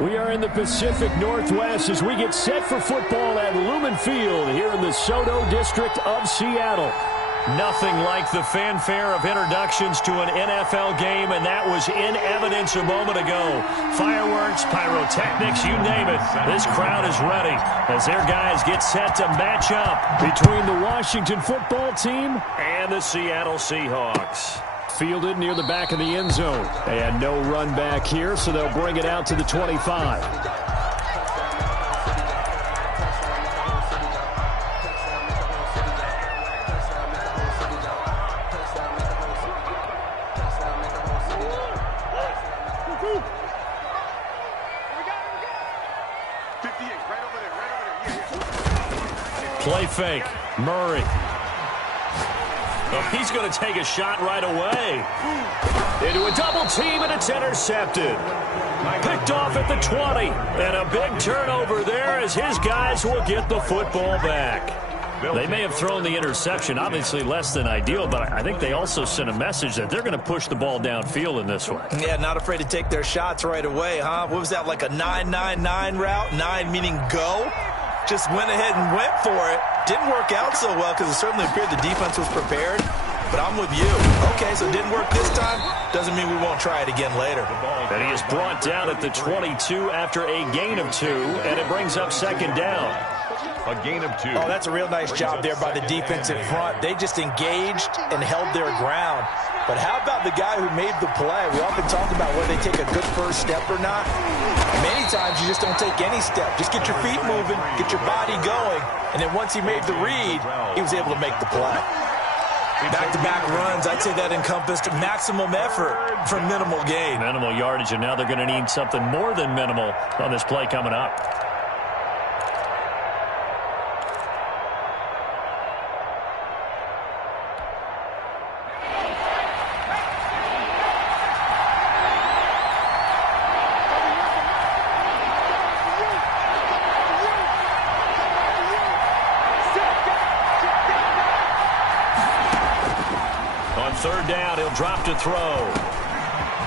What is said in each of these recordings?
We are in the Pacific Northwest as we get set for football at Lumen Field here in the Soto District of Seattle. Nothing like the fanfare of introductions to an NFL game, and that was in evidence a moment ago. Fireworks, pyrotechnics, you name it. This crowd is ready as their guys get set to match up between the Washington football team and the Seattle Seahawks. Fielded near the back of the end zone. And no run back here, so they'll bring it out to the 25. Play fake. Murray. Oh, he's going to take a shot right away. Into a double team, and it's intercepted. Picked off at the 20. And a big turnover there as his guys will get the football back. They may have thrown the interception, obviously less than ideal, but I think they also sent a message that they're going to push the ball downfield in this one. Yeah, not afraid to take their shots right away, huh? What was that, like a 9-9-9 route? 9 meaning go? Just went ahead and went for it. Didn't work out so well because it certainly appeared the defense was prepared. But I'm with you. Okay, so it didn't work this time. Doesn't mean we won't try it again later. And he is brought down at the 22 after a gain of 2, and it brings up second down. A gain of 2. Oh, that's a real nice job there by the defensive front. They just engaged and held their ground. But how about the guy who made the play? We often talk about whether they take a good first step or not. Many times you just don't take any step. Just get your feet moving, get your body going, and then once he made the read, he was able to make the play. Back-to-back runs, I'd say that encompassed maximum effort for minimal gain. Minimal yardage, and now they're going to need something more than minimal on this play coming up. Third down, he'll drop to throw.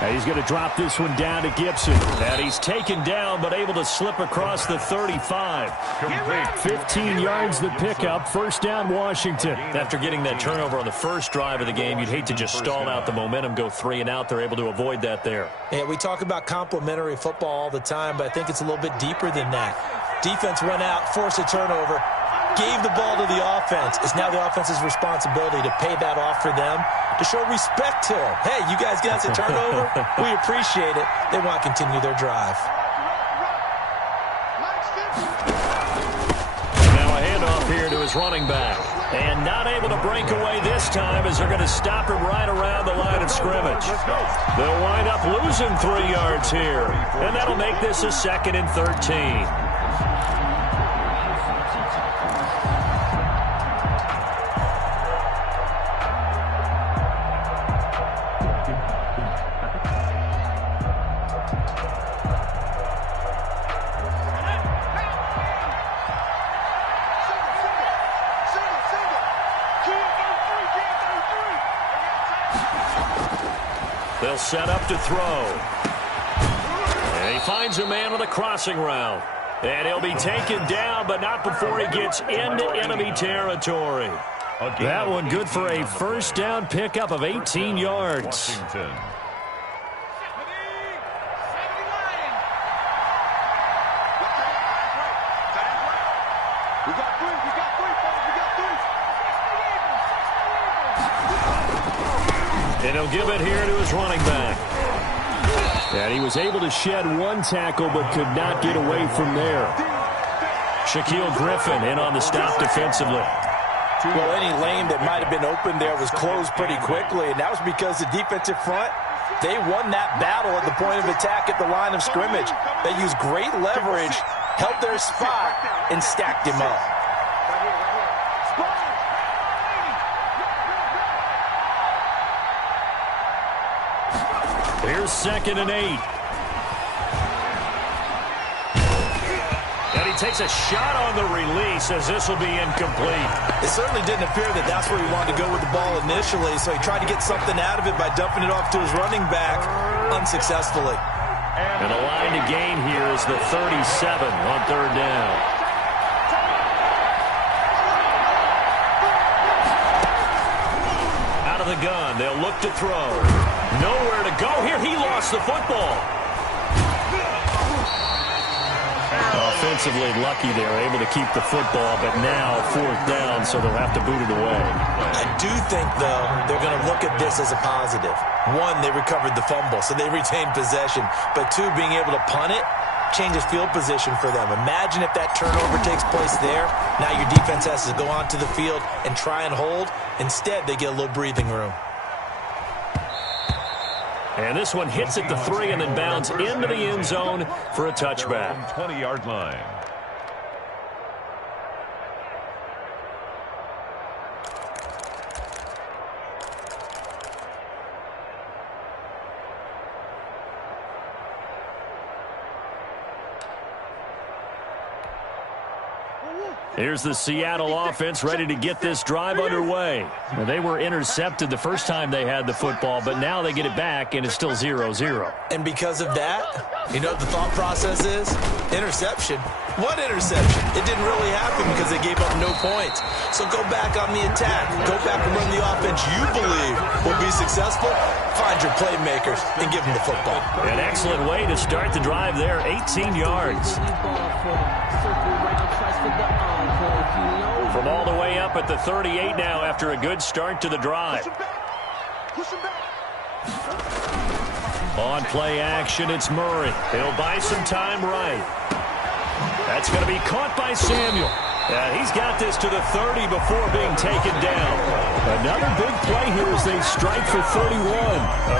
And he's going to drop this one down to Gibson. And he's taken down, but able to slip across the 35. 15 yards the pickup. First down, Washington. After getting that turnover on the first drive of the game, you'd hate to just stall out the momentum, go 3 and out. They're able to avoid that there. Yeah, we talk about complementary football all the time, but I think it's a little bit deeper than that. Defense went out, forced a turnover, gave the ball to the offense. It's now the offense's responsibility to pay that off for them, to show respect to them. Hey, you guys got a turnover? We appreciate it. They want to continue their drive. Now a handoff here to his running back. And not able to break away this time as they're going to stop him right around the line of scrimmage. They'll wind up losing 3 yards here. And that'll make this a 2nd and 13. They'll set up to throw. And he finds a man on the crossing route. And he'll be taken down, but not before he gets into enemy territory. That one good for a first down pickup of 18 yards. Washington. And he'll give it here to his running back. And he was able to shed 1 tackle but could not get away from there. Shaquille Griffin in on the stop defensively. Well, any lane that might have been open there was closed pretty quickly, and that was because the defensive front, they won that battle at the point of attack at the line of scrimmage. They used great leverage, held their spot, and stacked him up. Here's 2nd and 8. And he takes a shot on the release as this will be incomplete. It certainly didn't appear that that's where he wanted to go with the ball initially, so he tried to get something out of it by dumping it off to his running back unsuccessfully. And the line to gain here is the 37 on third down. Out of the gun, they'll look to throw. Nowhere to go here. He lost the football. Offensively lucky they were able to keep the football, but now fourth down, so they'll have to boot it away. I do think, though, they're going to look at this as a positive. One, they recovered the fumble, so they retained possession. But two, being able to punt it changes field position for them. Imagine if that turnover takes place there. Now your defense has to go onto the field and try and hold. Instead, they get a little breathing room. And this one hits at the 3 and then bounds into the end zone for a touchback. 20-yard line. Here's the Seattle offense ready to get this drive underway. Well, they were intercepted the first time they had the football, but now they get it back, and it's still 0-0. And because of that, you know what the thought process is? Interception. What interception? It didn't really happen because they gave up no points. So go back on the attack. Go back and run the offense you believe will be successful. Find your playmakers and give them the football. An excellent way to start the drive there, 18 yards. From all the way up at the 38 now after a good start to the drive. On play action, it's Murray. He'll buy some time right. That's going to be caught by Samuel. He's got this to the 30 before being taken down. Another big play here as they strike for 31.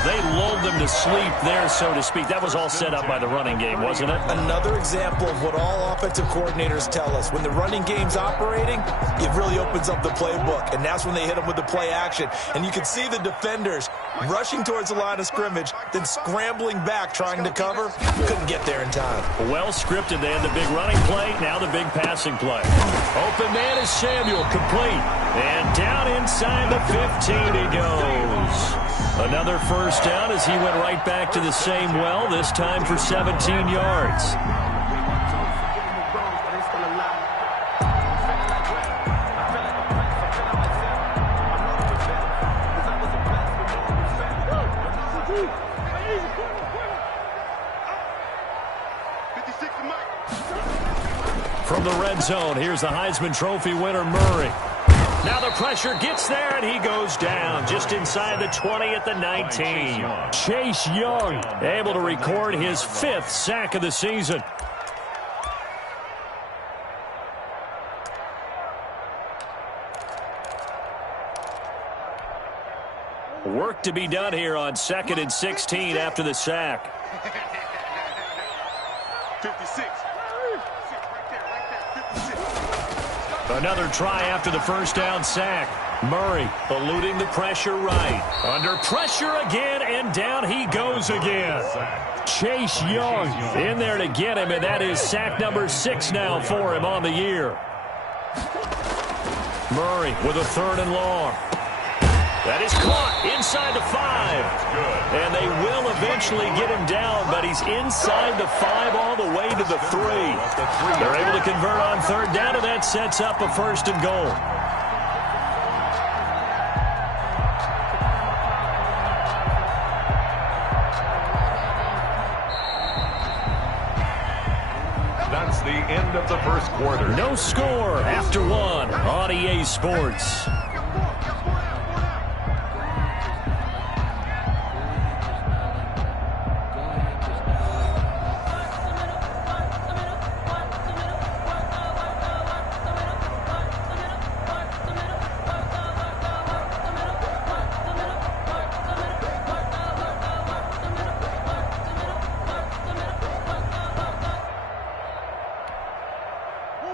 They lulled them to sleep there, so to speak. That was all set up by the running game, wasn't it? Another example of what all offensive coordinators tell us. When the running game's operating, it really opens up the playbook. And that's when they hit them with the play action. And you can see the defenders rushing towards the line of scrimmage, then scrambling back, trying to cover. Couldn't get there in time. Well scripted. They had the big running play, now the big passing play. Open man is Samuel, complete. And down inside the 15 he goes. Another first down as he went right back to the same well, this time for 17 yards. From the red zone, here's the Heisman Trophy winner, Murray. Now the pressure gets there, and he goes down just inside the 20 at the 19. Chase Young able to record his 5th sack of the season. Work to be done here on 2nd and 16 after the sack. 56. Another try after the first down sack. Murray eluding the pressure right. Under pressure again, and down he goes again. Chase Young in there to get him, and that is sack number 6 now for him on the year. Murray with a 3rd and long. That is caught inside the 5. And they will eventually get him down, but he's inside the 5 all the way to the 3. They're able to convert on 3rd down, and that sets up a 1st and goal. That's the end of the first quarter. No score after 1 on EA Sports.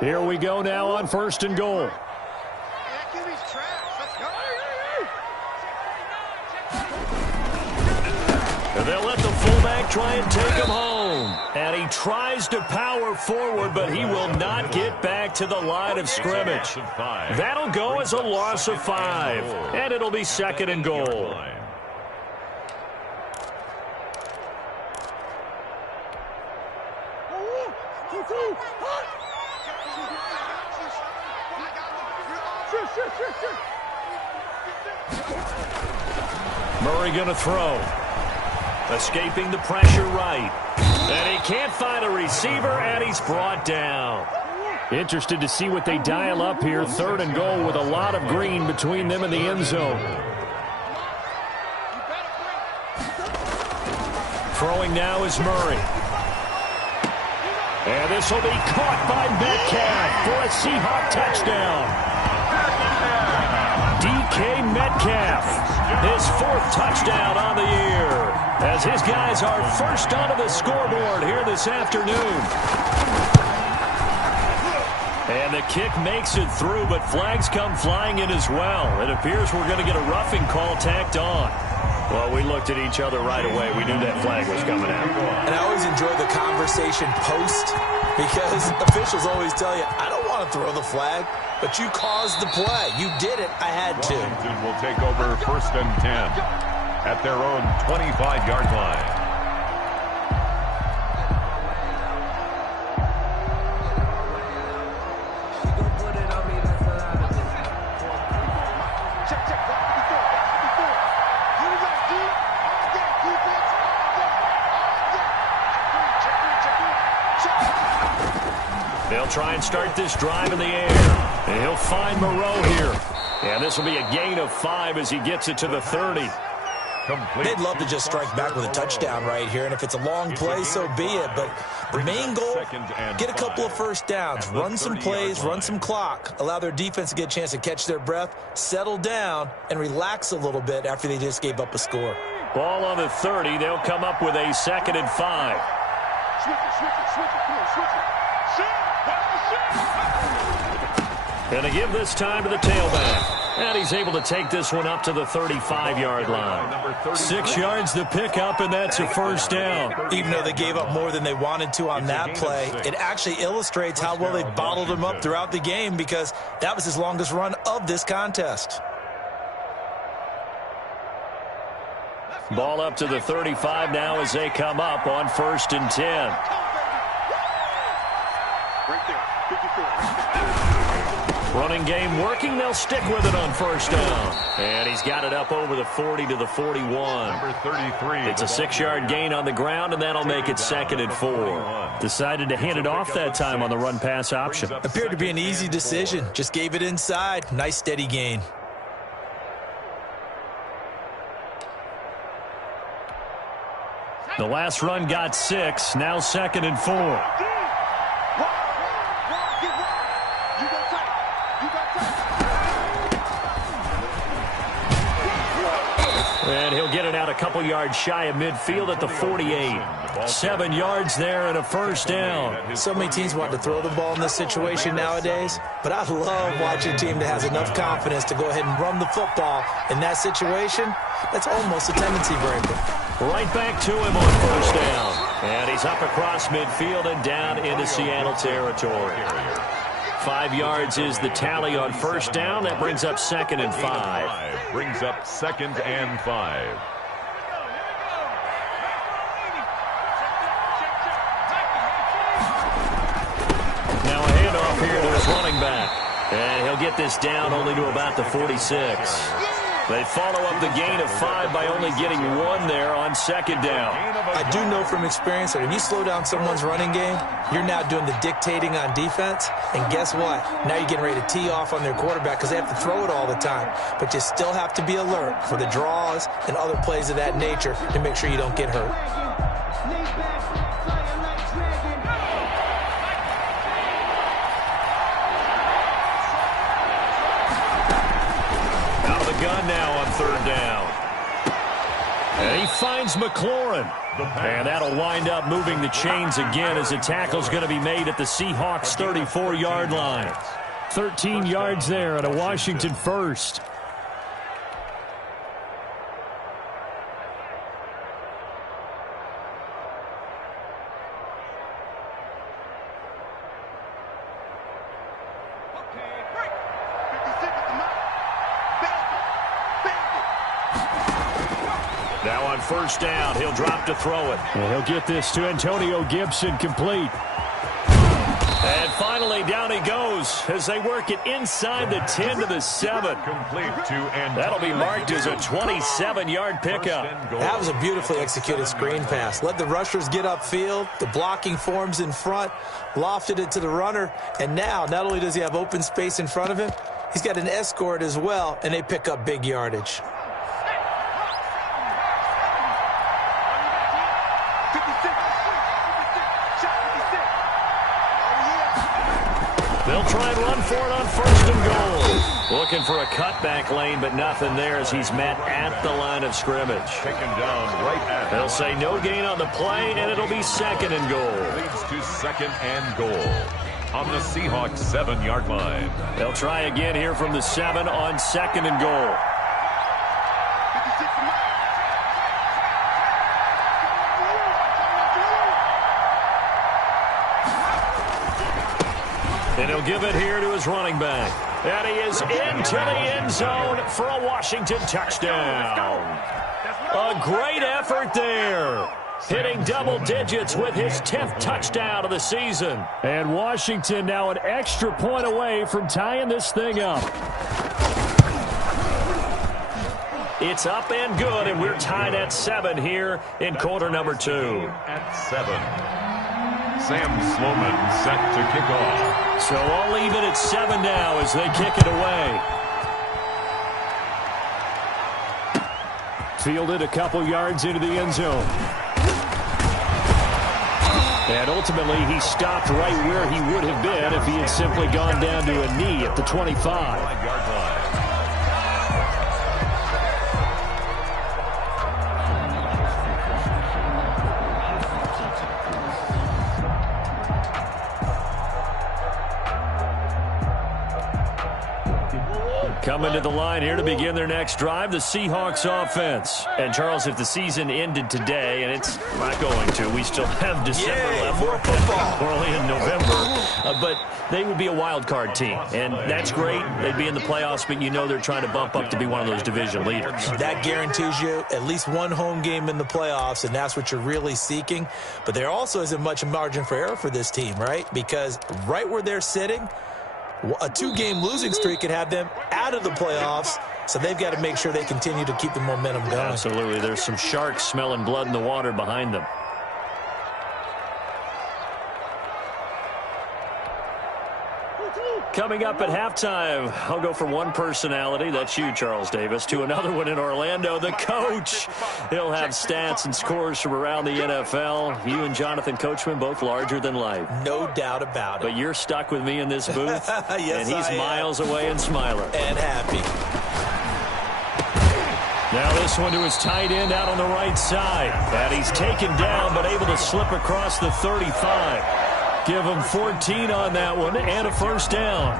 Here we go now on 1st and goal. And they'll let the fullback try and take him home. And he tries to power forward, but he will not get back to the line of scrimmage. That'll go as a loss of 5. And it'll be 2nd and goal. Murray going to throw. Escaping the pressure right. And he can't find a receiver, and he's brought down. Interested to see what they dial up here. 3rd and goal with a lot of green between them and the end zone. Throwing now is Murray. And this will be caught by Metcalf for a Seahawk touchdown. DK Metcalf, his 4th touchdown on the year, as his guys are first onto the scoreboard here this afternoon. And the kick makes it through, but flags come flying in as well. It appears we're going to get a roughing call tacked on. Well, we looked at each other right away. We knew that flag was coming out. And I always enjoy the conversation post, because officials always tell you, I don't want to throw the flag, but you caused the play. You did it. I had to. Washington will take over 1st and 10 at their own 25-yard line. They'll try and start this drive in the air. And he'll find Moreau here. And this will be a gain of 5 as he gets it to the 30. They'd love to just strike back with a touchdown right here, and if it's a long play, so be it. But the main goal, get a couple of first downs, run some plays, run some clock, allow their defense to get a chance to catch their breath, settle down, and relax a little bit after they just gave up a score. Ball on the 30. They'll come up with a 2nd and 5. Gonna give this time to the tailback. And he's able to take this one up to the 35-yard line. 6 yards to pick up, and that's a first down. Even though they gave up more than they wanted to on that play, it actually illustrates how well they bottled him up throughout the game, because that was his longest run of this contest. Ball up to the 35 now as they come up on 1st and 10. Right there, 54. Running game working. They'll stick with it on 1st down. And he's got it up over the 40 to the 41. Number 33. It's a 6-yard gain on the ground, and that'll make it 2nd and 4. Decided to hand it off that time on the run-pass option. Appeared to be an easy decision. Just gave it inside. Nice, steady gain. The last run got 6. Now 2nd and 4. And he'll get it out a couple yards shy of midfield at the 48. 7 yards there and a first down. So many teams want to throw the ball in this situation nowadays, but I love watching a team that has enough confidence to go ahead and run the football. In that situation, that's almost a tendency breaker. Right back to him on 1st down. And he's up across midfield and down into Seattle territory. 5 yards is the tally on 1st down. That brings up 2nd and 5. Brings up 2nd and 5. Now a handoff here to his running back. And he'll get this down only to about the 46. They follow up the gain of 5 by only getting 1 there on 2nd down. I do know from experience that when you slow down someone's running game, you're now doing the dictating on defense. And guess what? Now you're getting ready to tee off on their quarterback because they have to throw it all the time. But you still have to be alert for the draws and other plays of that nature to make sure you don't get hurt. Gun now on 3rd down. And he finds McLaurin. And that'll wind up moving the chains again as the tackle's going to be made at the Seahawks 34-yard line. 13 yards there at a Washington first. Now on 1st down, he'll drop to throw it. And he'll get this to Antonio Gibson complete. And finally, down he goes as they work it inside the 10 to the 7. Complete to end. That'll be marked as a 27-yard pickup. That was a beautifully executed screen pass. Let the rushers get upfield. The blocking forms in front. Lofted it to the runner. And now, not only does he have open space in front of him, he's got an escort as well, and they pick up big yardage. They'll try and run for it on 1st and goal. Looking for a cutback lane, but nothing there as he's met at the line of scrimmage. Taken down right at. They'll say no gain on the play, and it'll be 2nd and goal. Leads to 2nd and goal on the Seahawks 7-yard line. They'll try again here from the 7 on 2nd and goal. And he'll give it here to his running back. And he is into the end zone for a Washington touchdown. A great effort there. Hitting double digits with his 10th touchdown of the season. And Washington now an extra point away from tying this thing up. It's up and good, and we're tied at 7 here in quarter number 2. At 7. Sam Sloman set to kick off. So I'll leave it at 7 now as they kick it away. Fielded a couple yards into the end zone. And ultimately, he stopped right where he would have been if he had simply gone down to a knee at the 25. 5-yard line. Coming to the line here to begin their next drive, the Seahawks offense. And, Charles, if the season ended today, and it's not going to, we still have December left. More football. We're only in November. But they would be a wild card team, and that's great. They'd be in the playoffs, but you know they're trying to bump up to be one of those division leaders. That guarantees you at least one home game in the playoffs, and that's what you're really seeking. But there also isn't much margin for error for this team, right? Because right where they're sitting, a 2-game losing streak could have them out of the playoffs, so they've got to make sure they continue to keep the momentum going. Absolutely. There's some sharks smelling blood in the water behind them. Coming up at halftime, I'll go from one personality, that's you, Charles Davis, to another one in Orlando, the coach. He'll have stats and scores from around the NFL. You and Jonathan Coachman, both larger than life. No doubt about it. But you're stuck with me in this booth, yes, and he's miles away and smiling. And happy. Now this one to his tight end out on the right side. And he's taken down, but able to slip across the 35. Give him 14 on that one and a first down.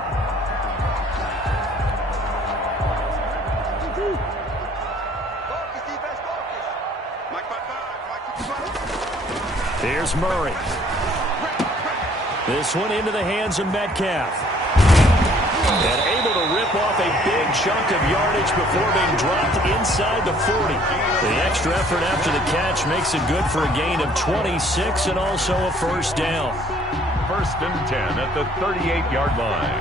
Here's Murray. This one into the hands of Metcalf. And able to rip off a big chunk of yardage before being dropped inside the 40. The extra effort after the catch makes it good for a gain of 26 and also a first down. 1st and 10 at the 38-yard line.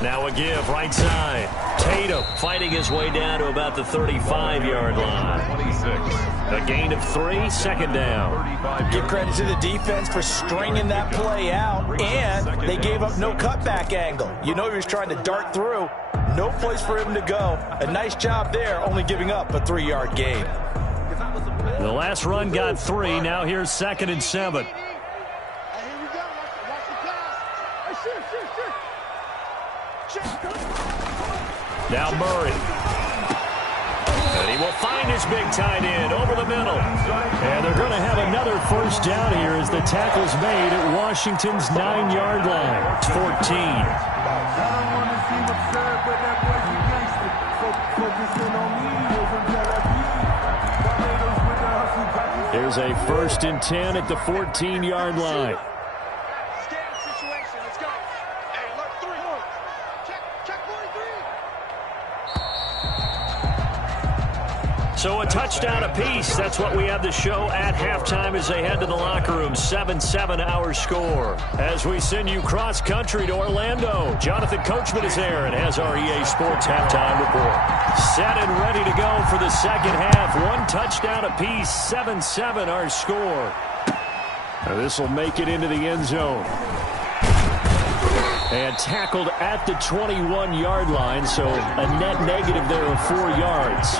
Now a give right side. Tatum fighting his way down to about the 35-yard line. 26. A gain of 3, 2nd down. Give credit to the defense for stringing that play out, and they gave up no cutback angle. You know he was trying to dart through. No place for him to go. A nice job there, only giving up a 3-yard gain. The last run got 3. Now here's 2nd and 7. Now Murray. And he will find his big tight end over the middle. And they're going to have another first down here as the tackle's made at Washington's 9-yard line. It's 14. Here's a 1st and 10 at the 14-yard line. So a touchdown apiece. That's what we have the show at halftime as they head to the locker room. 7-7 our score. As we send you cross-country to Orlando, Jonathan Coachman is there and has our EA Sports halftime report. Set and ready to go for the second half. One touchdown apiece. 7-7 our score. This will make it into the end zone. And tackled at the 21-yard line, so a net negative there of 4 yards.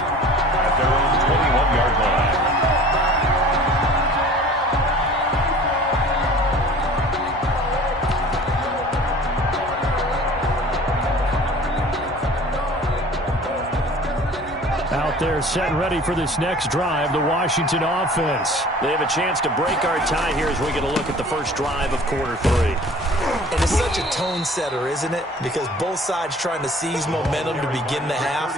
At their own 21-yard line. Out there set and ready for this next drive, the Washington offense. They have a chance to break our tie here as we get a look at the first drive of quarter 3. And it's such a tone setter, isn't it? Because both sides trying to seize momentum to begin the half.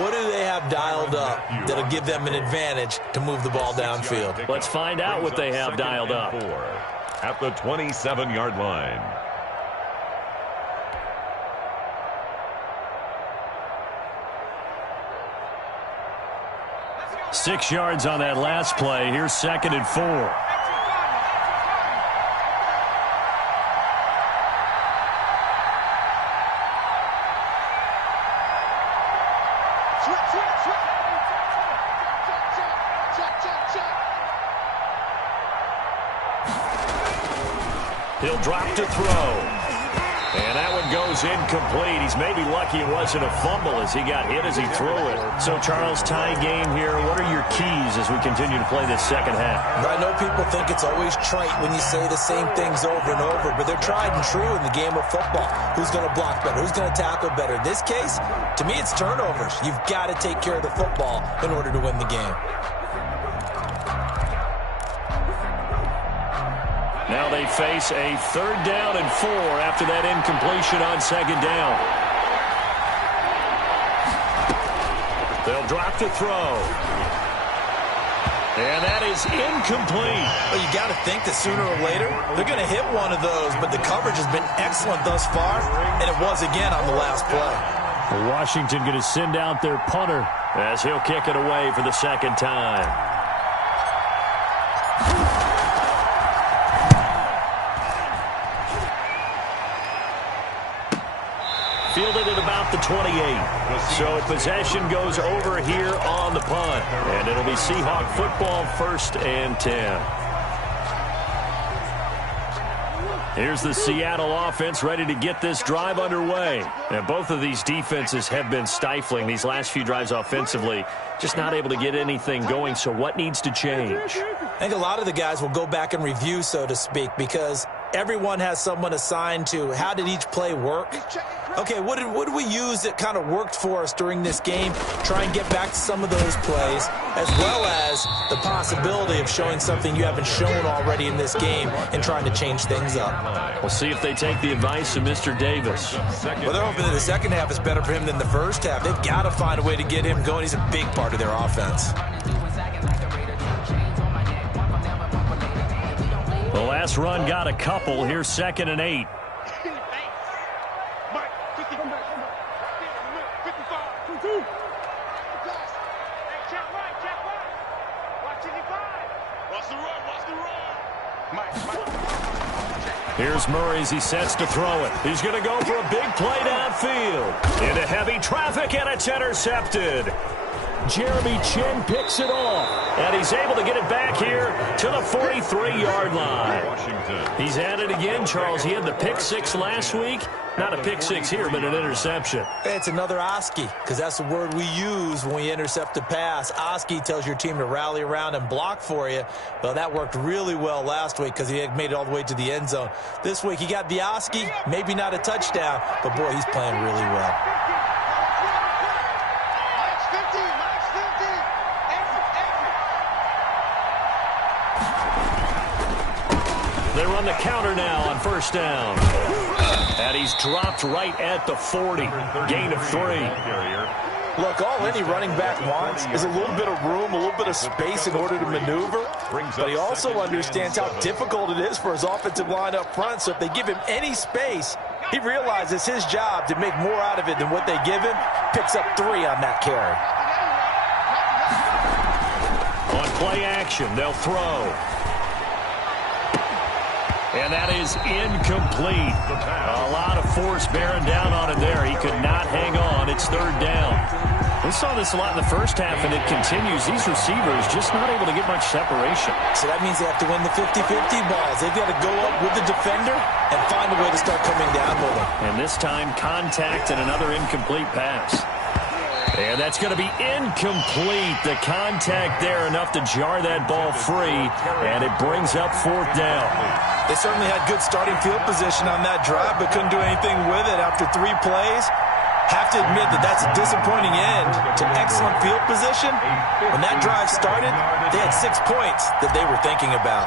What do they have dialed up that'll give them an advantage to move the ball downfield? Let's find out what they have dialed up. At the 27-yard line. 6 yards on that last play. Here's 2nd and 4. He'll drop to throw. And that one goes incomplete. He's maybe lucky it wasn't a fumble as he got hit as he threw it. So, Charles, tie game here. What are your keys as we continue to play this second half? I know people think it's always trite when you say the same things over and over, but they're tried and true in the game of football. Who's going to block better? Who's going to tackle better? In this case, to me, it's turnovers. You've got to take care of the football in order to win the game. Now they face a 3rd down and 4 after that incompletion on 2nd down. They'll drop to throw. And that is incomplete. Well, you got to think that sooner or later they're going to hit one of those, but the coverage has been excellent thus far, and it was again on the last play. Well, Washington going to send out their punter as he'll kick it away for the 2nd time. Fielded at about the 28. So possession goes over here on the punt. And it'll be Seahawk football, 1st and 10. Here's the Seattle offense ready to get this drive underway. And both of these defenses have been stifling these last few drives offensively. Just not able to get anything going. So what needs to change? I think a lot of the guys will go back and review, so to speak, because everyone has someone assigned to how did each play work. Okay, what did we use that kind of worked for us during this game? Try and get back to some of those plays, as well as the possibility of showing something you haven't shown already in this game and trying to change things up. We'll see if they take the advice of Mr. Davis. Well, they're hoping that the second half is better for him than the first half. They've got to find a way to get him going. He's a big part of their offense. The last run got a couple. Here's 2nd and 8. Here's Murray as he sets to throw it. He's going to go for a big play downfield. Into heavy traffic, and it's intercepted. Jeremy Chin picks it off, and he's able to get it back here to the 43-yard line. He's at it again, Charles. He had the pick 6 last week. Not a pick 6 here, but an interception. It's another Oski, because that's the word we use when we intercept a pass. Oski tells your team to rally around and block for you. Well, that worked really well last week because he had made it all the way to the end zone. This week, he got the Oski, maybe not a touchdown, but, boy, he's playing really well. They run the counter now on 1st down. And he's dropped right at the 40. Gain of 3. Look, all any running back wants is a little bit of room, a little bit of space in order to maneuver. But he also understands how difficult it is for his offensive line up front. So if they give him any space, he realizes his job to make more out of it than what they give him. Picks up 3 on that carry. play action. They'll throw. And that is incomplete. A lot of force bearing down on him there. He could not hang on. It's third down. We saw this a lot in the first half, and it continues. These receivers just not able to get much separation. So that means they have to win the 50-50 balls. They've got to go up with the defender and find a way to start coming down with him. And this time, contact and another incomplete pass. And that's going to be incomplete. The contact there enough to jar that ball free, and it brings up fourth down. They certainly had good starting field position on that drive, but couldn't do anything with it after 3 plays. Have to admit that that's a disappointing end to excellent field position. When that drive started, they had 6 points that they were thinking about.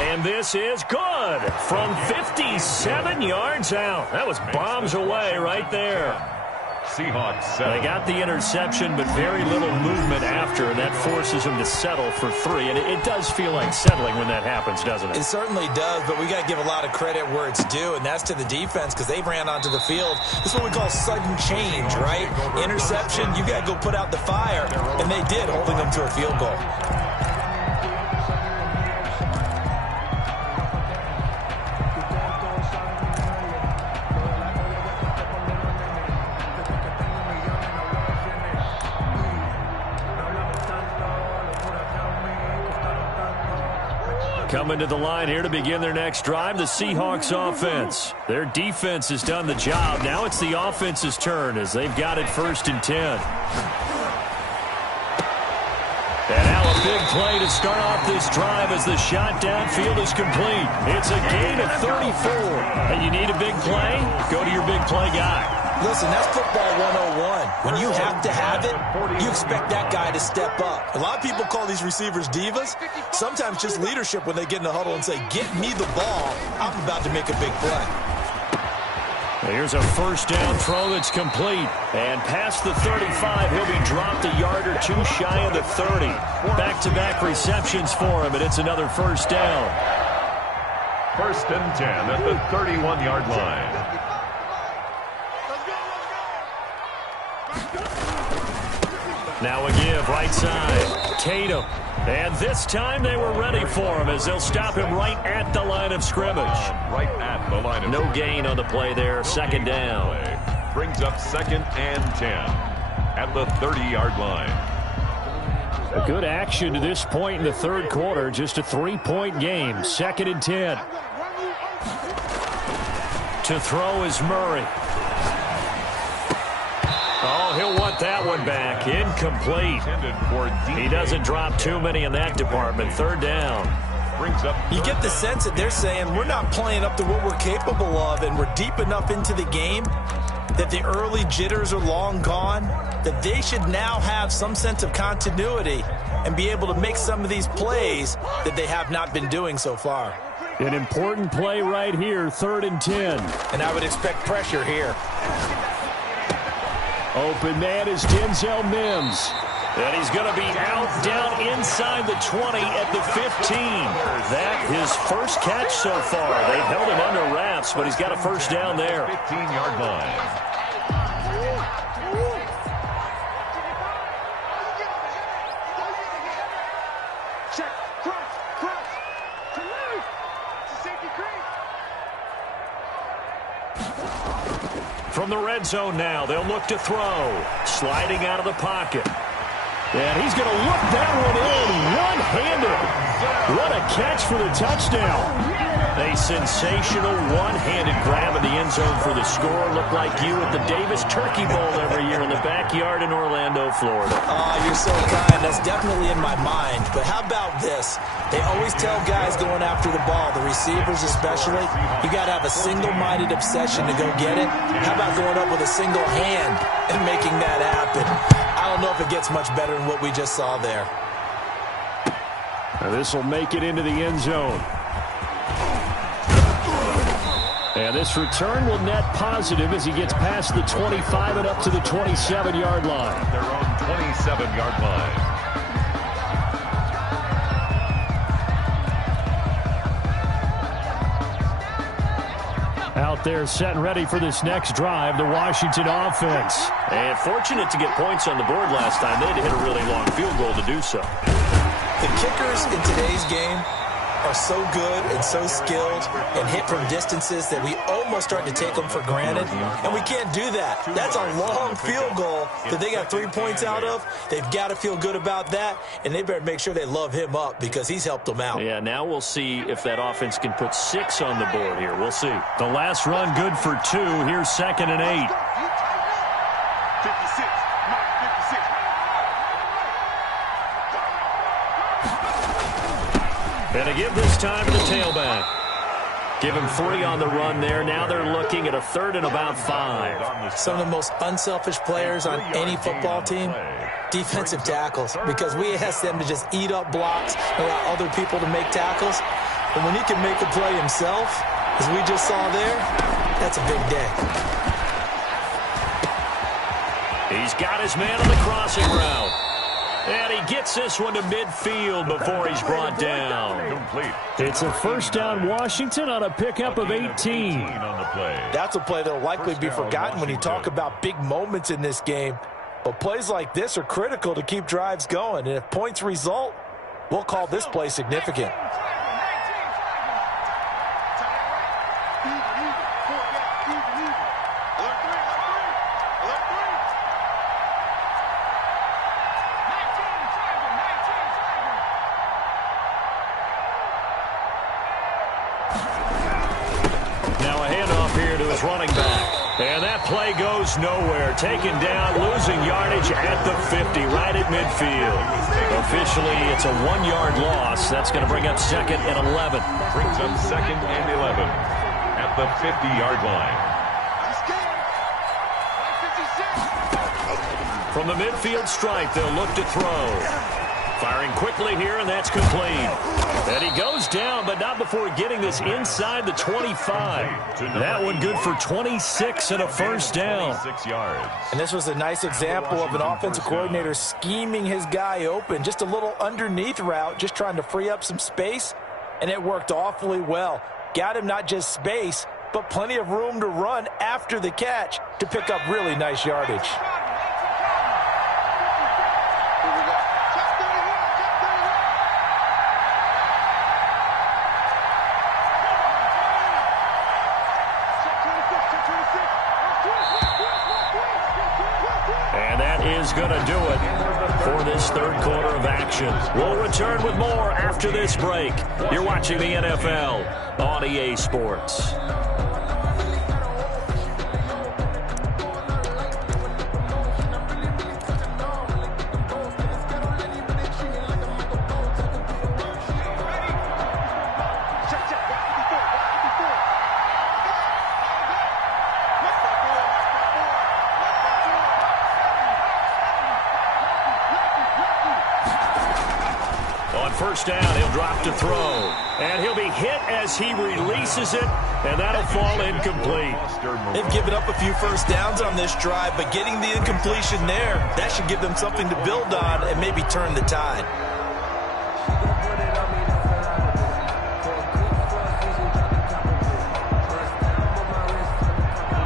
And this is good from 57 yards out. That was bombs away right there. Seahawks 7. They got the interception, but very little movement after, and that forces them to settle for 3. And it does feel like settling when that happens, doesn't it? It certainly does, but we got to give a lot of credit where it's due, and that's to the defense because they ran onto the field. This is what we call sudden change, right? Interception, you got to go put out the fire, and they did, holding them to a field goal. Coming to the line here to begin their next drive, the Seahawks offense. Their defense has done the job. Now it's the offense's turn as they've got it 1st and 10. And now a big play to start off this drive as the shot downfield is complete. It's a gain of 34. And you need a big play? Go to your big play guy. Listen, that's football 101. When you have to have it, you expect that guy to step up. A lot of people call these receivers divas. Sometimes just leadership when they get in the huddle and say, get me the ball. I'm about to make a big play. Here's a 1st down throw that's complete. And past the 35, he'll be dropped a yard or 2 shy of the 30. Back-to-back receptions for him, and it's another 1st down. 1st and 10 at the 31-yard line. Now a give, right side. Tatum. And this time they were ready for him as they'll stop him right at the line of scrimmage. Right at the line of no gain on the play there. 2nd down. Brings up 2nd and 10 at the 30-yard line. A good action to this point in the 3rd quarter. Just a 3-point game. 2nd and 10. To throw is Murray. Oh, he'll want that one back. Incomplete. He doesn't drop too many in that department. 3rd down. You get the sense that they're saying we're not playing up to what we're capable of, and we're deep enough into the game that the early jitters are long gone, that they should now have some sense of continuity and be able to make some of these plays that they have not been doing so far. An important play right here, 3rd and 10. And I would expect pressure here. Open man is Denzel Mims. And he's going to be out down inside the 20 at the 15. That his first catch so far. They've held him under wraps, but he's got a 1st down there. 15-yard line. Check, cross. Safety From the red zone now, they'll look to throw. Sliding out of the pocket. And he's going to look that one in one-handed. What a catch for the touchdown. A sensational one-handed grab in the end zone for the score. Looked like you at the Davis Turkey Bowl every year in the backyard in Orlando, Florida. Oh, you're so kind. That's definitely in my mind. But how about this? They always tell guys going after the ball, the receivers especially, you got to have a single-minded obsession to go get it. How about going up with a single hand and making that happen? I don't know if it gets much better than what we just saw there. Now this will make it into the end zone. And this return will net positive as he gets past the 25 and up to the 27-yard line. Their own 27-yard line. Out there set and ready for this next drive, the Washington offense. And fortunate to get points on the board last time. They had to hit a really long field goal to do so. The kickers in today's game are so good and so skilled and hit from distances that we almost start to take them for granted, and we can't do that. That's a long field goal that they got 3 points out of. They've got to feel good about that, and they better make sure they love him up because he's helped them out. Yeah, now we'll see if that offense can put 6 on the board here. We'll see. The last run good for 2. Here's 2nd and 8. 56. And a give this time to the tailback. Give him 3 on the run there. Now they're looking at a 3rd and about 5. Some of the most unselfish players on any football team, defensive tackles, because we ask them to just eat up blocks and allow other people to make tackles. And when he can make a play himself, as we just saw there, that's a big day. He's got his man on the crossing route. And he gets this one to midfield before he's brought down. Complete. It's a first down Washington on a pickup of 18. On the play. That's a play that will likely be forgotten when you talk about big moments in this game. But plays like this are critical to keep drives going. And if points result, we'll call this play significant. Running back. And that play goes nowhere. Taken down, losing yardage at the 50, right at midfield. Officially, it's a 1-yard loss. That's going to bring up 2nd and 11. Brings up 2nd and 11 at the 50-yard line. From the midfield stripe, they'll look to throw. Firing quickly here, and that's complete. And he goes down, but not before getting this inside the 25. That one good for 26 and a first down. 6 yards. And this was a nice example of an offensive coordinator scheming his guy open. Just a little underneath route, just trying to free up some space, and it worked awfully well. Got him not just space, but plenty of room to run after the catch to pick up really nice yardage. Going to do it for this 3rd quarter of action. We'll return with more after this break. You're watching the NFL on EA Sports. First down, he'll drop to throw. And he'll be hit as he releases it, and that'll fall incomplete. They've given up a few first downs on this drive, but getting the incompletion there, that should give them something to build on and maybe turn the tide.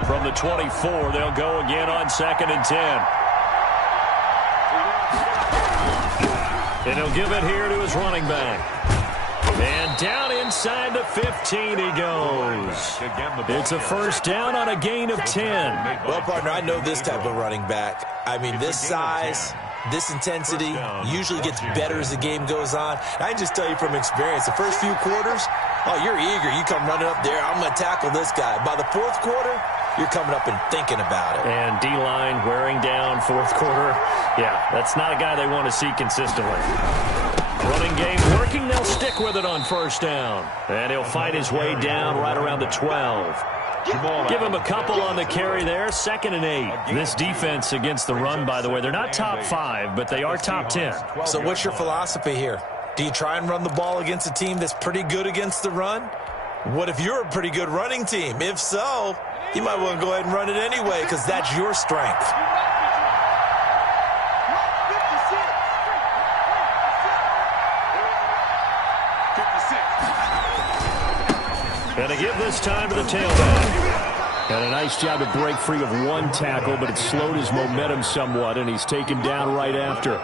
From the 24, they'll go again on 2nd and 10. And he'll give it here to his running back. And down inside the 15 he goes. It's a first down on a gain of 10. Well, partner, I know this type of running back. I mean, this size, this intensity usually gets better as the game goes on. I can just tell you from experience, the first few quarters, oh, you're eager. You come running up there, I'm going to tackle this guy. By the 4th quarter, you're coming up and thinking about it. And D-line wearing down 4th quarter. Yeah, that's not a guy they want to see consistently. Running game working. They'll stick with it on first down. And he'll fight his way down right around the 12. Give him a couple on the carry there. 2nd and 8. This defense against the run, by the way, they're not top 5, but they are top 10. So what's your philosophy here? Do you try and run the ball against a team that's pretty good against the run? What if you're a pretty good running team? If so, you might want to go ahead and run it anyway because that's your strength. And to give this time to the tailback. And a nice job to break free of one tackle, but it slowed his momentum somewhat, and he's taken down right after.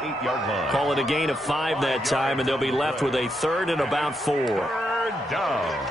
Call it a gain of 5 that time, and they'll be left with a 3rd and about 4. 3rd down.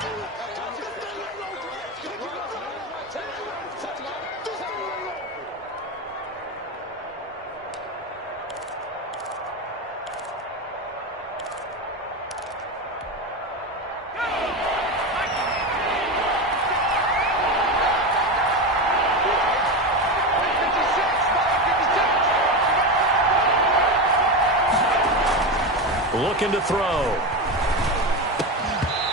Looking to throw.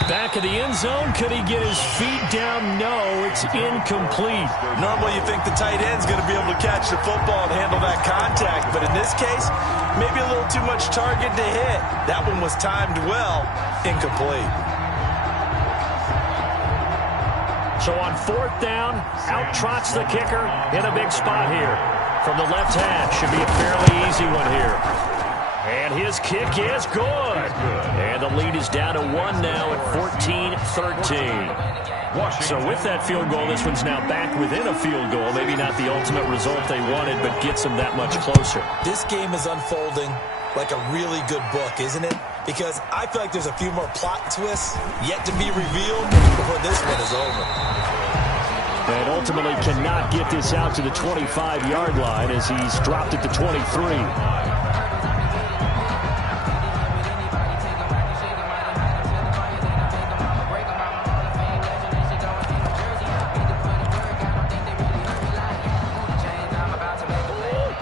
Back of the end zone. Could he get his feet down? No, it's incomplete. Normally you think the tight end's going to be able to catch the football and handle that contact, but in this case, maybe a little too much target to hit. That one was timed well. Incomplete. So on 4th down, out trots the kicker in a big spot here. From the left hash, should be a fairly easy one here. And his kick is good. And the lead is down to 1 now at 14-13. So with that field goal, this one's now back within a field goal. Maybe not the ultimate result they wanted, but gets them that much closer. This game is unfolding like a really good book, isn't it? Because I feel like there's a few more plot twists yet to be revealed before this one is over. And ultimately cannot get this out to the 25-yard line as he's dropped at the 23.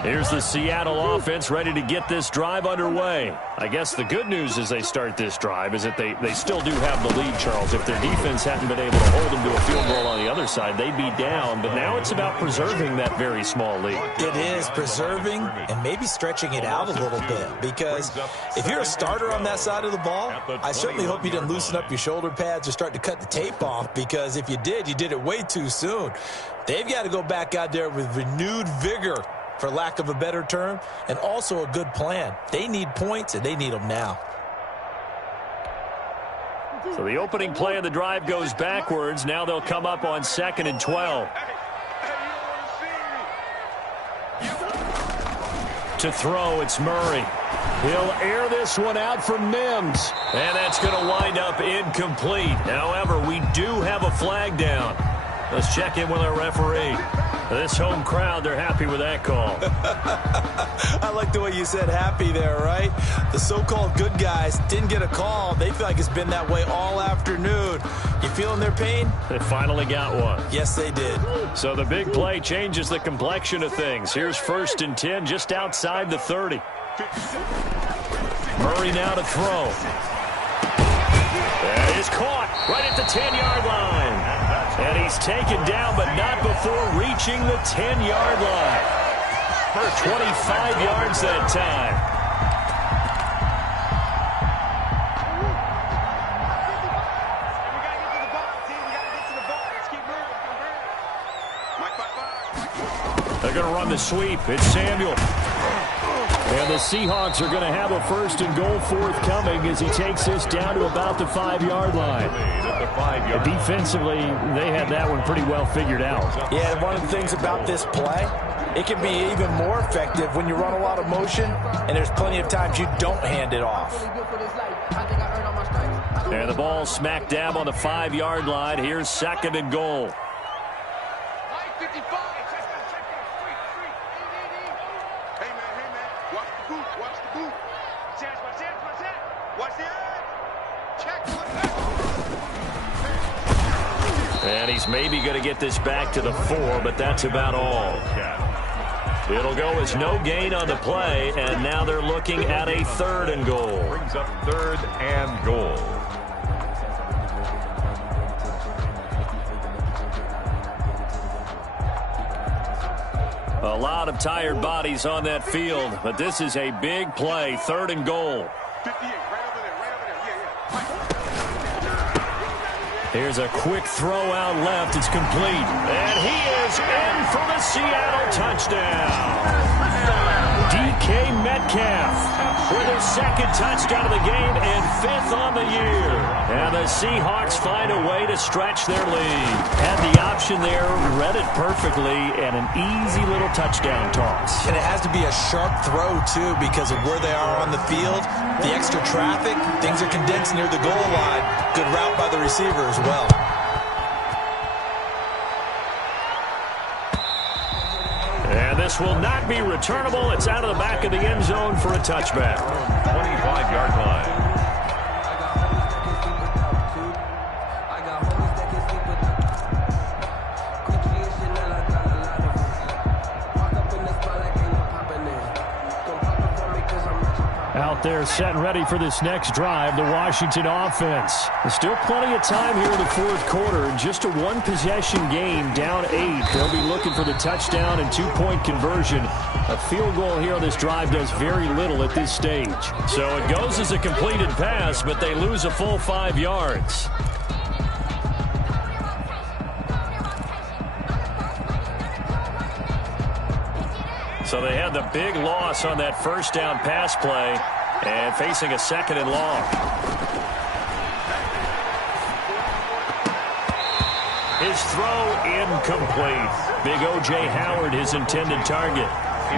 Here's the Seattle offense ready to get this drive underway. I guess the good news as they start this drive is that they still do have the lead, Charles. If their defense hadn't been able to hold them to a field goal on the other side, they'd be down. But now it's about preserving that very small lead. It is preserving and maybe stretching it out a little bit. Because if you're a starter on that side of the ball, I certainly hope you didn't loosen up your shoulder pads or start to cut the tape off. Because if you did it way too soon. They've got to go back out there with renewed vigor, for lack of a better term, and also a good plan. They need points, and they need them now. So the opening play of the drive goes backwards. Now they'll come up on 2nd and 12. To throw, it's Murray. He'll air this one out for Mims. And that's going to wind up incomplete. However, we do have a flag down. Let's check in with our referee. This home crowd, they're happy with that call. I like the way you said happy there, right? The so-called good guys didn't get a call. They feel like it's been that way all afternoon. You feeling their pain? They finally got one. Yes, they did. So the big play changes the complexion of things. Here's 1st and 10 just outside the 30. Murray now to throw. That is caught right at the 10-yard line. And he's taken down, but not before reaching the 10-yard line. For 25 yards that time. They're going to run the sweep. It's Samuel. And the Seahawks are going to have a 1st and goal forthcoming as he takes this down to about the 5-yard line. Defensively, they had that one pretty well figured out. Yeah, and one of the things about this play, it can be even more effective when you run a lot of motion, and there's plenty of times you don't hand it off. And the ball smack dab on the 5-yard line. Here's 2nd and goal. And he's maybe going to get this back to the 4, but that's about all. It'll go as no gain on the play, and now they're looking at a 3rd and goal. Brings up 3rd and goal. A lot of tired bodies on that field, but this is a big play, 3rd and goal. 58, right over there, Here's a quick throw out left. It's complete. And he is in for the Seattle touchdown. DK Metcalf with his 2nd touchdown of the game and 5th on the year. And the Seahawks find a way to stretch their lead. Had the option there, read it perfectly, and an easy little touchdown toss. And it has to be a sharp throw, too, because of where they are on the field, the extra traffic, things are condensed near the goal line. Good route by the receiver as well. And this will not be returnable. It's out of the back of the end zone for a touchback. 25-yard line. Out there set and ready for this next drive, the Washington offense. There's still plenty of time here in the fourth quarter. Just a one-possession game, down 8. They'll be looking for the touchdown and two-point conversion. A field goal here on this drive does very little at this stage. So it goes as a completed pass, but they lose a full 5 yards. So they had the big loss on that first down pass play and facing a second and long. His throw incomplete. Big O.J. Howard, his intended target.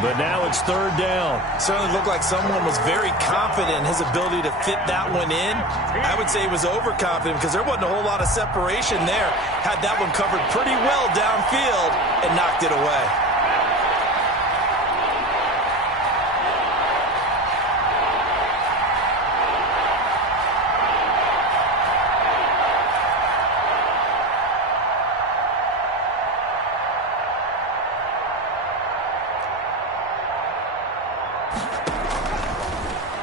But now it's third down. Certainly looked like someone was very confident in his ability to fit that one in. I would say he was overconfident because there wasn't a whole lot of separation there. Had that one covered pretty well downfield and knocked it away.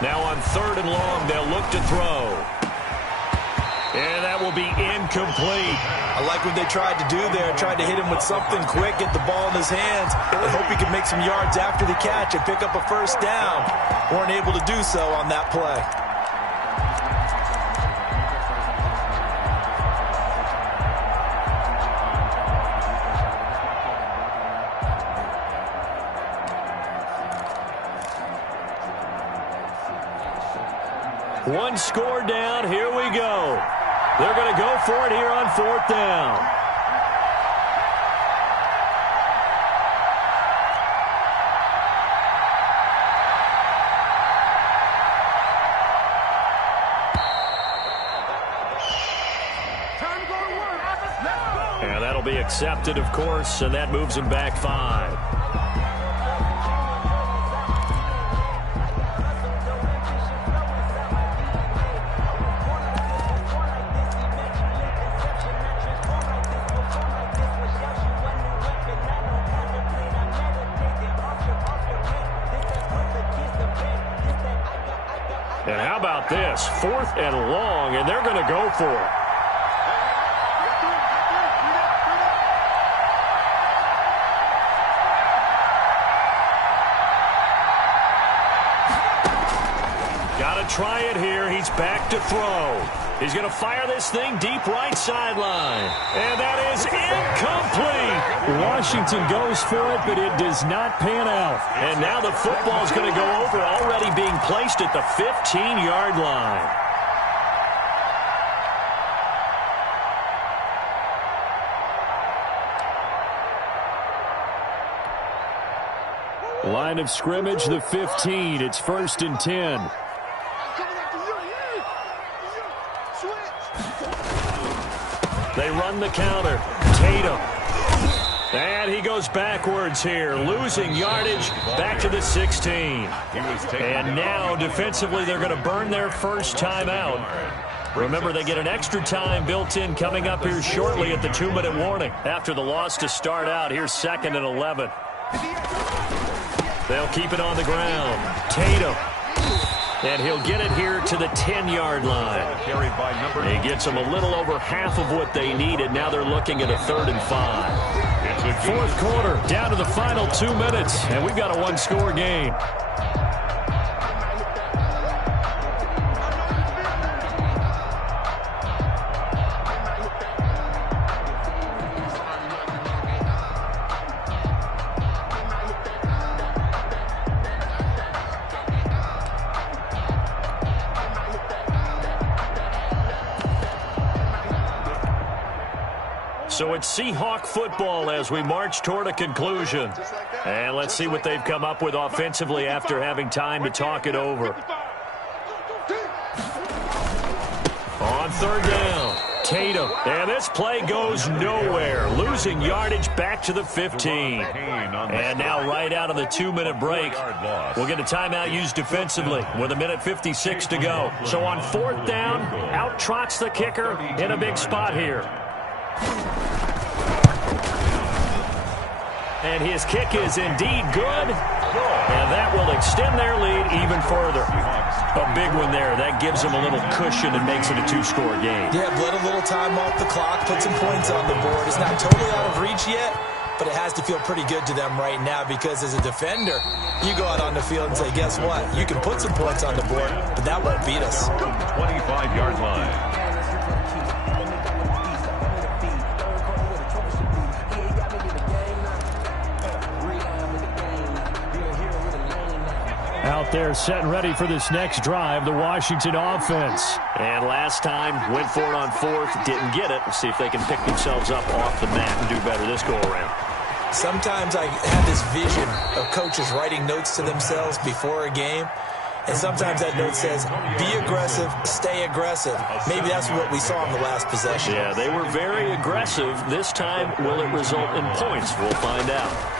Now on third and long, they'll look to throw. And that will be incomplete. I like what they tried to do there. Tried to hit him with something quick, get the ball in his hands, and hope he could make some yards after the catch and pick up a first down. Weren't able to do so on that play. One score down. Here we go. They're going to go for it here on fourth down. Time to go to work. Let's go. And that'll be accepted, of course, and that moves him back 5. And how about this? Fourth and long, and they're going to go for it. Got to try it here. He's back to throw. He's going to fire this thing deep right sideline. And that is incomplete. Washington goes for it, but it does not pan out. And now the football is going to go over, already being placed at the 15-yard line. Line of scrimmage, the 15. It's 1st and 10. They run the counter. Tatum. And he goes backwards here, losing yardage back to the 16. And now, defensively, they're going to burn their first time out. Remember, they get an extra time built in coming up here shortly at the 2-minute warning. After the loss to start out, here's 2nd and 11. They'll keep it on the ground. Tatum. And he'll get it here to the 10-yard line. He gets them a little over half of what they needed. Now they're looking at a 3rd and 5. Fourth quarter, down to the final 2 minutes, and we've got a one-score game. So it's Seahawk football as we march toward a conclusion. And let's see what they've come up with offensively after having time to talk it over. On third down, Tatum. And this play goes nowhere. Losing yardage back to the 15. And now right out of the 2-minute break, we'll get a timeout used defensively with 1:56 to go. So on fourth down, out trots the kicker in a big spot here. And his kick is indeed good. And that will extend their lead even further. A big one there. That gives them a little cushion and makes it a 2-score game. Yeah, let a little time off the clock, put some points on the board. It's not totally out of reach yet, but it has to feel pretty good to them right now because as a defender, you go out on the field and say, guess what? You can put some points on the board, but that won't beat us. 25-yard line. Out there setting ready for this next drive, the Washington offense. And last time, went for it on fourth, didn't get it. Let's see if they can pick themselves up off the mat and do better this go-around. Sometimes I have this vision of coaches writing notes to themselves before a game. And sometimes that note says, be aggressive, stay aggressive. Maybe that's what we saw in the last possession. Yeah, they were very aggressive. This time, will it result in points? We'll find out.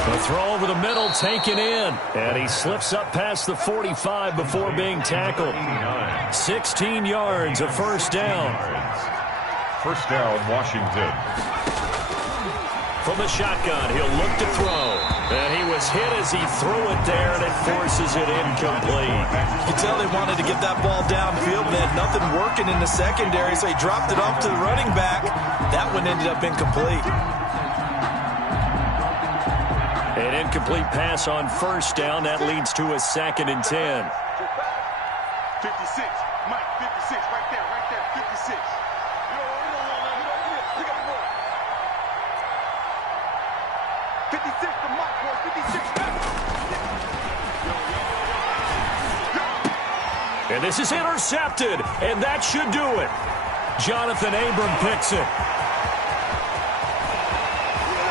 The throw over the middle taken in. And he slips up past the 45 before being tackled. 16 yards, a first down. First down, Washington. From the shotgun, he'll look to throw. And he was hit as he threw it there, and it forces it incomplete. You can tell they wanted to get that ball downfield. They had nothing working in the secondary, so he dropped it off to the running back. That one ended up incomplete. An incomplete pass on first down. That leads to a 2nd and 10. 56. Mike, 56. Right there. 56. You don't want that. Pick up the ball. 56 for Mike, boy. 56. And this is intercepted. And that should do it. Jonathan Abram picks it.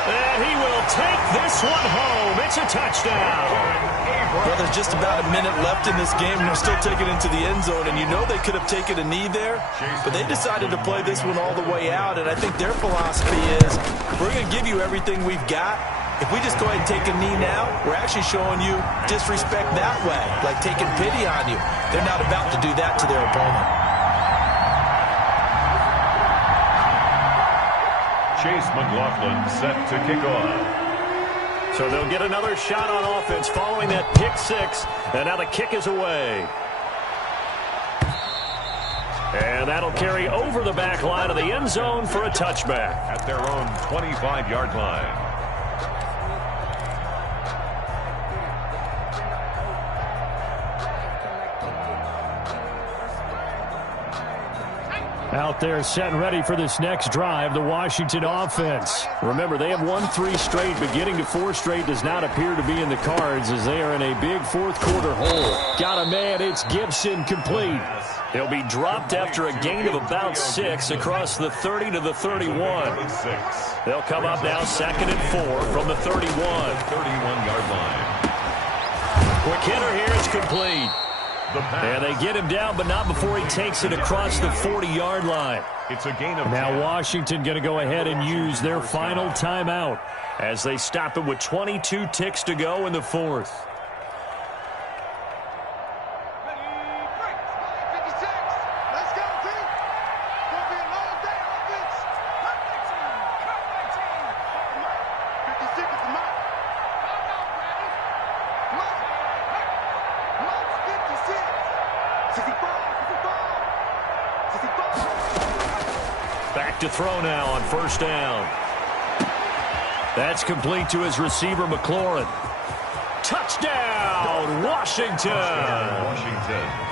And he will take this one home. It's a touchdown. Well, there's just about a minute left in this game, and they're still taking it into the end zone. And you know they could have taken a knee there, but they decided to play this one all the way out. And I think their philosophy is, we're going to give you everything we've got. If we just go ahead and take a knee now, we're actually showing you disrespect that way, like taking pity on you. They're not about to do that to their opponent. Chase McLaughlin set to kick off. So they'll get another shot on offense following that pick six. And now the kick is away. And that'll carry over the back line of the end zone for a touchback. At their own 25-yard line. Out there set and ready for this next drive, the Washington offense. Remember, they have won 3 straight, but getting to 4 straight does not appear to be in the cards as they are in a big fourth-quarter hole. Got a man, it's Gibson, complete. He'll be dropped after a gain of about 6 across the 30 to the 31. They'll come up now 2nd and 4 from the 31. 31-yard line. Quick hitter here, it's complete. And they get him down, but not before he takes it across the 40-yard line. It's a gain of now 10. Washington going to go ahead and use their final timeout as they stop it with 22 ticks to go in the fourth. Back to throw now on first down. That's complete to his receiver, McLaurin. Touchdown, Washington.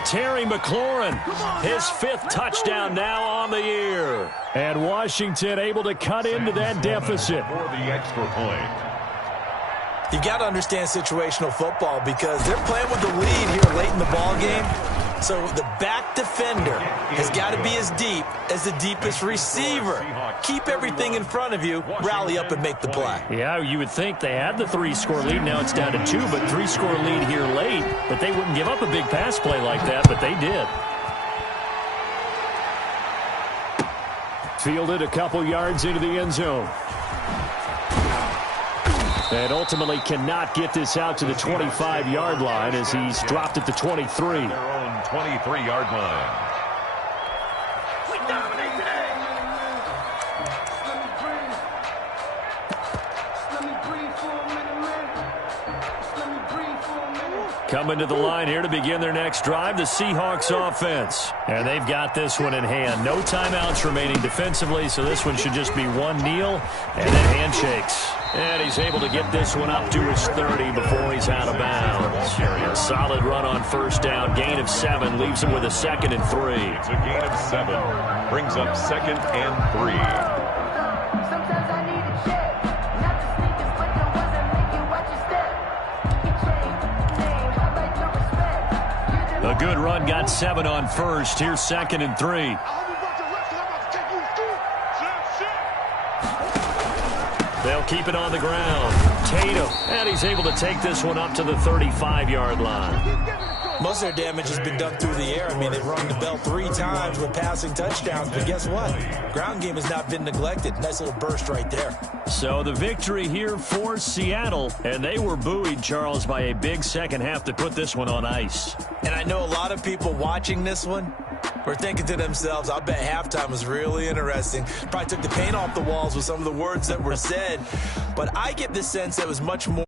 Terry McLaurin, his 5th touchdown now on the year. And Washington able to cut into that deficit. For the extra point. You got to understand situational football because they're playing with the lead here late in the ball game. So the back defender has got to be as deep as the deepest receiver. Keep everything in front of you, rally up and make the play. Yeah, you would think they had the 3-score lead. Now it's down to 2, but 3-score lead here late. But they wouldn't give up a big pass play like that, but they did. Fielded a couple yards into the end zone. And ultimately cannot get this out to the 25-yard line as he's dropped at the 23. Their own 23-yard line. We dominate today. Let me breathe for a minute, man. Let me breathe for a minute. Coming to the line here to begin their next drive, the Seahawks offense. And they've got this one in hand. No timeouts remaining defensively, so this one should just be one kneel and then handshakes. And he's able to get this one up to his 30 before he's out of bounds. A solid run on first down. Gain of 7 leaves him with a 2nd and 3. It's a gain of 7. Brings up 2nd and 3. Sometimes I need a check. Not the sneakers, but the ones that make you watch your step. You change name, I like your respect. A good run, got 7 on first. Here's 2nd and 3. They'll keep it on the ground. Tatum, and he's able to take this one up to the 35-yard line. Most of their damage has been done through the air. I mean, they've rung the bell 3 times with passing touchdowns, but guess what? Ground game has not been neglected. Nice little burst right there. So the victory here for Seattle, and they were buoyed, Charles, by a big second half to put this one on ice. And I know a lot of people watching this one were thinking to themselves, I bet halftime was really interesting. Probably took the paint off the walls with some of the words that were said. But I get the sense that it was much more